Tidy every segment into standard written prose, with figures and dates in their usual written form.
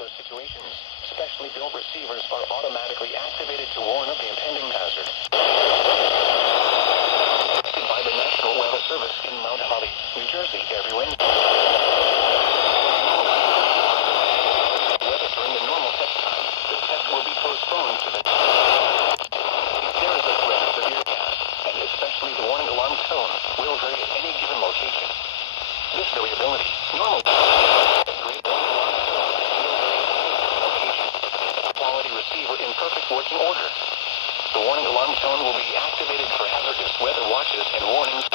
those situations. Specially built receivers are automatically activated to warn of the impending hazard. By the National Weather Service in Mount Holly, New Jersey, everyone. Weather during the normal test time. The test will be postponed to the... If there is a threat of severe gas, and especially the warning alarm tone, will vary at any given location. This variability, normal... Great warning alarm tone, will vary at any given location. Quality receiver in perfect working order. The warning alarm tone will be activated for hazardous weather watches and warnings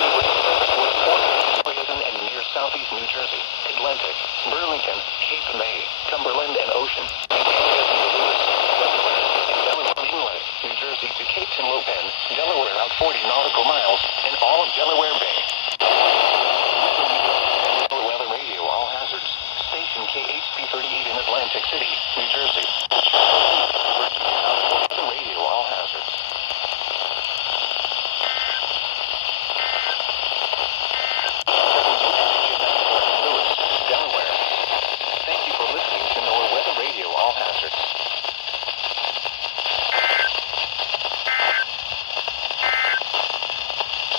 and near southeast New Jersey, Atlantic, Burlington, Cape May, Cumberland and Ocean, and areas near Lewis, Delaware, and Delaware Inlet, New Jersey to Cape Henlopen, Delaware out 40 nautical miles, and all of Delaware Bay.